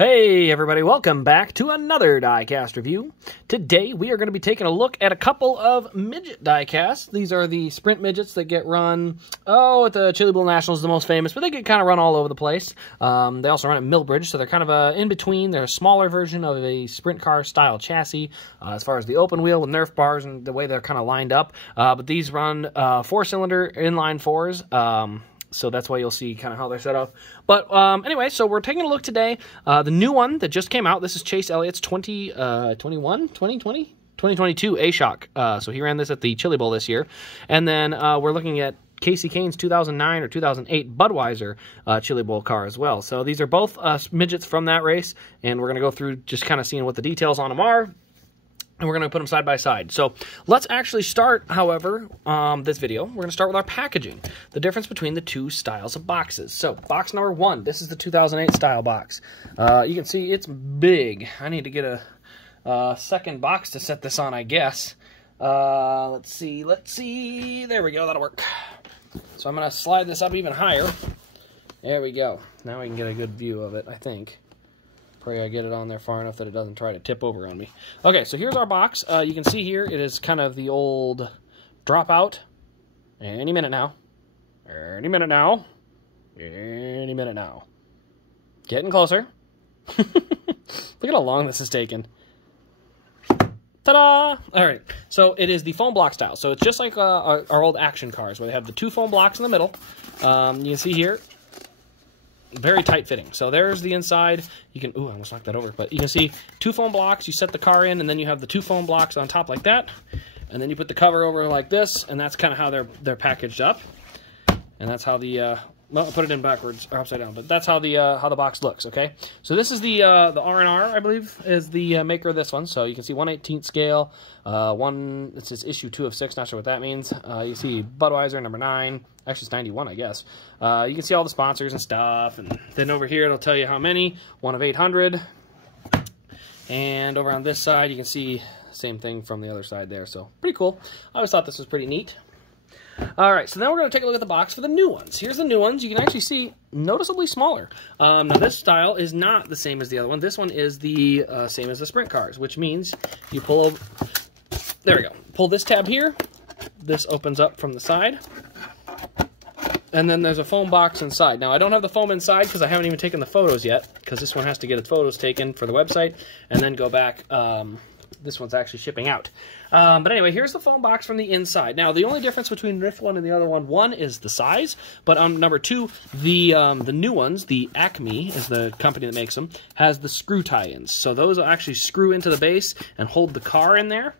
Hey everybody, welcome back to another Diecast review. Today we are going to be taking a look at a couple of Midget diecasts. These are the sprint midgets that get run, at the Chili Bowl Nationals, the most famous, but they get kind of run all over the place. They also run at Millbridge, so they're kind of in between. They're a smaller version of a sprint car style chassis as far as the open wheel with Nerf bars and the way they're kind of lined up. But these run 4-cylinder inline fours. So that's why you'll see kind of how they're set up. But anyway, so we're taking a look today. The new one that just came out, this is Chase Elliott's 2022 A-Shock. So he ran this at the Chili Bowl this year. And then we're looking at Casey Kane's 2009 or 2008 Budweiser Chili Bowl car as well. So these are both midgets from that race. And we're going to go through just kind of seeing what the details on them are. And we're going to put them side by side. So let's actually start, however, this video. We're going to start with our packaging. The difference between the two styles of boxes. So box number one, this is the 2008 style box. You can see it's big. I need to get a second box to set this on, I guess. Let's see. There we go, that'll work. So I'm going to slide this up even higher. There we go. Now we can get a good view of it, I think. Pray I get it on there far enough that it doesn't try to tip over on me. Okay, so here's our box. You can see here it is kind of the old dropout. Any minute now. Any minute now. Any minute now. Getting closer. Look at how long this is taking. Ta-da! All right, so it is the foam block style. So it's just like our old action cars where they have the two foam blocks in the middle. You can see here. Very tight fitting. So there's the inside. You can, I almost knocked that over, but you can see two foam blocks. You set the car in, and then you have the two foam blocks on top like that, and then you put the cover over like this, and that's kind of how they're packaged up. And that's how the well, I'll put it in backwards or upside down, but that's how the box looks. Okay, so this is the R&R, I believe, is the maker of this one. So you can see 1/18 scale. It says issue 2 of 6. Not sure what that means. You see Budweiser number 9. Actually, it's 91, I guess. You can see all the sponsors and stuff, and then over here it'll tell you how many. 1 of 800. And over on this side, you can see same thing from the other side there. So pretty cool. I always thought this was pretty neat. All right, so now we're going to take a look at the box for the new ones. Here's the new ones. You can actually see noticeably smaller. Now, this style is not the same as the other one. This one is the same as the sprint cars, which means you pull over. There we go. Pull this tab here. This opens up from the side. And then there's a foam box inside. Now, I don't have the foam inside because I haven't even taken the photos yet, because this one has to get its photos taken for the website and then go back. This one's actually shipping out. But anyway, here's the foam box from the inside. Now, the only difference between this one and the other one is the size. But number 2, the new ones, the ACME is the company that makes them, has the screw tie-ins. So those will actually screw into the base and hold the car in there.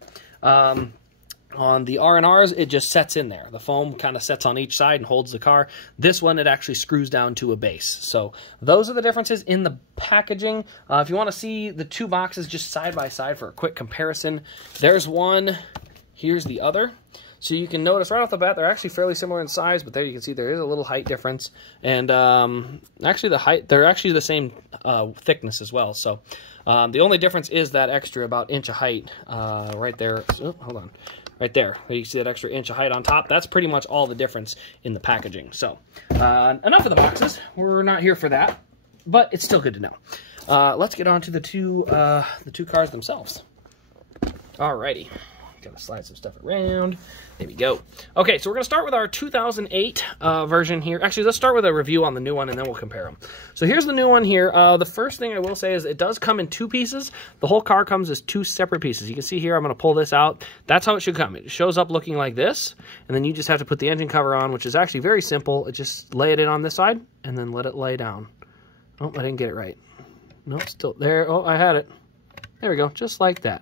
On the R&Rs, it just sets in there. The foam kind of sets on each side and holds the car. This one, it actually screws down to a base. So those are the differences in the packaging. If you want to see the two boxes just side by side for a quick comparison, there's one, here's the other. So you can notice right off the bat, they're actually fairly similar in size, but there you can see there is a little height difference. And actually the height, they're actually the same thickness as well. So the only difference is that extra about inch of height right there. Oh, hold on. Right there, you see that extra inch of height on top. That's pretty much all the difference in the packaging. So, enough of the boxes. We're not here for that, but it's still good to know. Let's get on to the two cars themselves. Alrighty. Gotta slide some stuff around. There we go. Okay, so we're gonna start with our 2008 version here. Actually, let's start with a review on the new one, and then we'll compare them. So here's the new one here. The first thing I will say is it does come in 2 pieces. The whole car comes as 2 separate pieces. You can see here, I'm gonna pull this out. That's how it should come. It shows up looking like this, and then you just have to put the engine cover on, which is actually very simple. It just lay it in on this side, and then let it lay down. Oh, I didn't get it right. Nope, still there. Oh, I had it. There we go, just like that.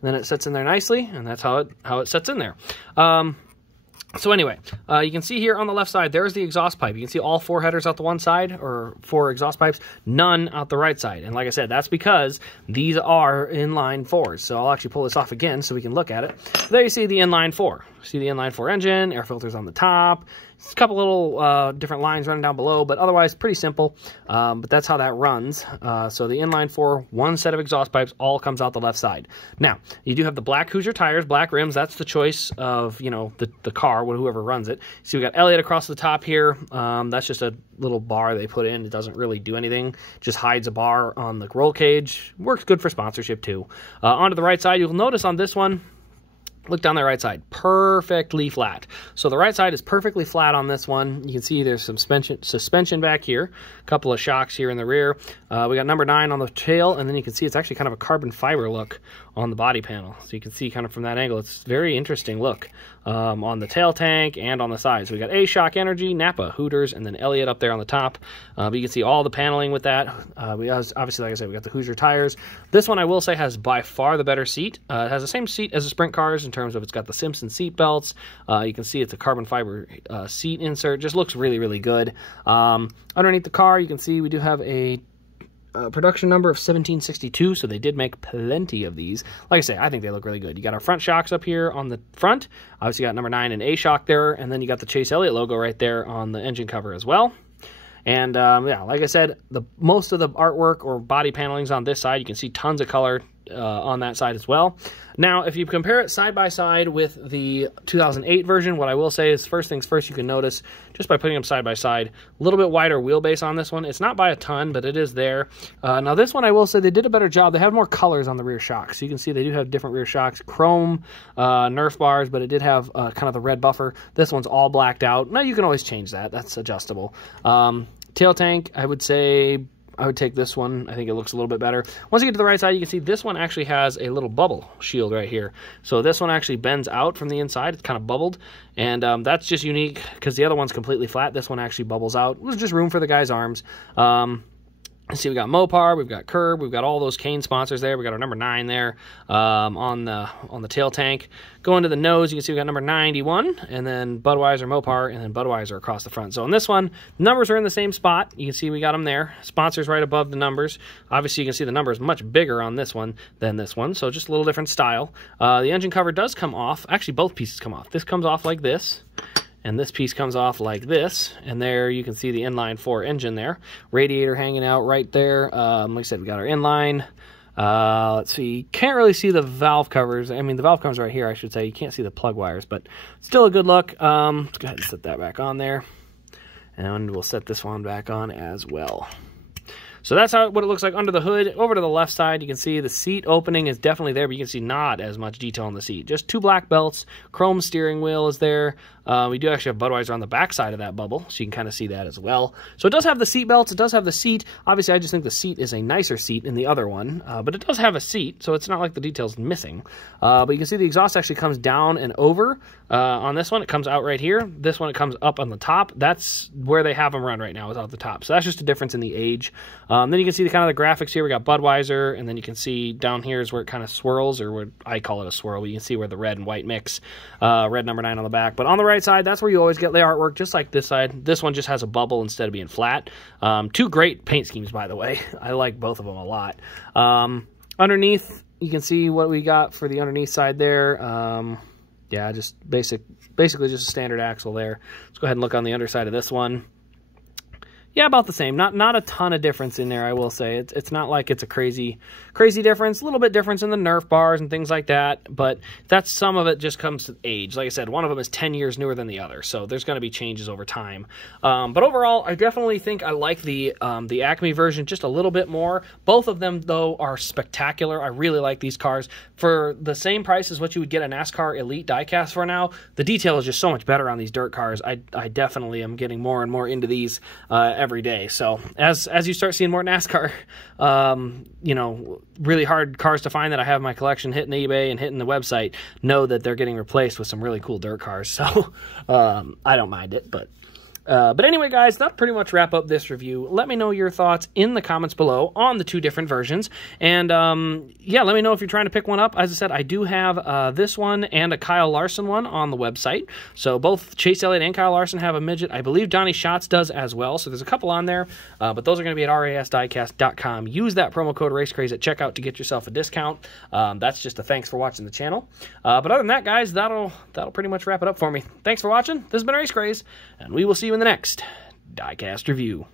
And then it sets in there nicely, and that's how it sets in there. So anyway, you can see here on the left side, there's the exhaust pipe. You can see all 4 headers out the one side, or 4 exhaust pipes, none out the right side. And like I said, that's because these are inline 4s. So I'll actually pull this off again so we can look at it. There you see the inline 4. See the inline 4 engine, air filters on the top. It's a couple little different lines running down below, but otherwise pretty simple. But that's how that runs. So the inline 4, 1 set of exhaust pipes, all comes out the left side. Now, you do have the black Hoosier tires, black rims. That's the choice of, you know, the car. car, whoever runs it. So we got Elliott across the top here. That's just a little bar they put in. It doesn't really do anything. Just hides a bar on the roll cage. Works good for sponsorship too. Onto the right side, you'll notice on this one, look down the right side, perfectly flat. So the right side is perfectly flat on this one. You can see there's some suspension back here, a couple of shocks here in the rear. We got number 9 on the tail, and then you can see it's actually kind of a carbon fiber look on the body panel. So you can see kind of from that angle, it's a very interesting look on the tail tank and on the sides. So we got A-Shock Energy, Napa, Hooters, and then Elliott up there on the top. But you can see all the paneling with that. Obviously, like I said, we got the Hoosier tires. This one, I will say, has by far the better seat. It has the same seat as the Sprint cars in terms of it's got the Simpson seat belts. You can see it's a carbon fiber seat insert. Just looks really, really good. Underneath the car, you can see we do have a production number of 1762, so they did make plenty of these. Like I say, I think they look really good. You got our front shocks up here on the front. Obviously, you got number 9 and A-Shock there, and then you got the Chase Elliott logo right there on the engine cover as well. And yeah, like I said, most of the artwork or body paneling's on this side. You can see tons of color on that side as well. Now, if you compare it side by side with the 2008 version, what I will say is, first things first, you can notice just by putting them side by side, a little bit wider wheelbase on this one. It's not by a ton, but it is there. Now, this one, I will say they did a better job. They have more colors on the rear shocks. So you can see they do have different rear shocks, chrome, Nerf bars, but it did have kind of the red buffer. This one's all blacked out. Now, you can always change that. That's adjustable. Tail tank, I would say I would take this one. I think it looks a little bit better. Once you get to the right side, you can see this one actually has a little bubble shield right here. So this one actually bends out from the inside. It's kind of bubbled, and that's just unique because the other one's completely flat. This one actually bubbles out. There's just room for the guy's arms. Let's see, we got Mopar, we've got Curb, we've got all those Kane sponsors there. We got our number 9 there on the tail tank. Going to the nose, you can see we got number 91, and then Budweiser, Mopar, and then Budweiser across the front. So on this one, the numbers are in the same spot. You can see we got them there. Sponsors right above the numbers. Obviously, you can see the number is much bigger on this one than this one, so just a little different style. The engine cover does come off. Actually, both pieces come off. This comes off like this, and this piece comes off like this, and there you can see the inline 4 engine there. Radiator hanging out right there. Like I said, we got our inline. Let's see, can't really see the valve covers. I mean, the valve covers right here, I should say. You can't see the plug wires, but still a good look. Let's go ahead and set that back on there, and we'll set this one back on as well. So that's what it looks like under the hood. Over to the left side, you can see the seat opening is definitely there, but you can see not as much detail on the seat. Just 2 black belts, chrome steering wheel is there. We do actually have Budweiser on the back side of that bubble, so you can kind of see that as well. So it does have the seat belts, it does have the seat. Obviously, I just think the seat is a nicer seat in the other one, but it does have a seat, so it's not like the detail's missing. But you can see the exhaust actually comes down and over. On this one, it comes out right here. This one, it comes up on the top. That's where they have them run right now, is out the top. So that's just a difference in the age. Then you can see the kind of the graphics here. We got Budweiser, and then you can see down here is where it kind of swirls, or what I call it a swirl. But you can see where the red and white mix. Red number 9 on the back. But on the right side, that's where you always get the artwork, just like this side. This one just has a bubble instead of being flat. 2 great paint schemes, by the way. I like both of them a lot. Underneath, you can see what we got for the underneath side there. Yeah, just basically just a standard axle there. Let's go ahead and look on the underside of this one. Yeah, about the same. Not a ton of difference in there, I will say. It's not like it's a crazy difference. A little bit difference in the Nerf bars and things like that, but that's some of it just comes to age. Like I said, one of them is 10 years newer than the other, so there's going to be changes over time. But overall, I definitely think I like the ACME version just a little bit more. Both of them, though, are spectacular. I really like these cars. For the same price as what you would get a NASCAR Elite diecast for now, the detail is just so much better on these dirt cars. I definitely am getting more and more into these every day. So as you start seeing more NASCAR, you know, really hard cars to find that I have in my collection hitting eBay and hitting the website, know that they're getting replaced with some really cool dirt cars. So I don't mind it, but anyway, guys, that'll pretty much wrap up this review. Let me know your thoughts in the comments below on the 2 different versions. And, yeah, let me know if you're trying to pick one up. As I said, I do have this one and a Kyle Larson one on the website. So both Chase Elliott and Kyle Larson have a Midget. I believe Donnie Schatz does as well. So there's a couple on there. But those are going to be at rasdiecast.com. Use that promo code RaceCraze at checkout to get yourself a discount. That's just a thanks for watching the channel. But other than that, guys, that'll pretty much wrap it up for me. Thanks for watching. This has been RaceCraze, and we will see you in the next Diecast review.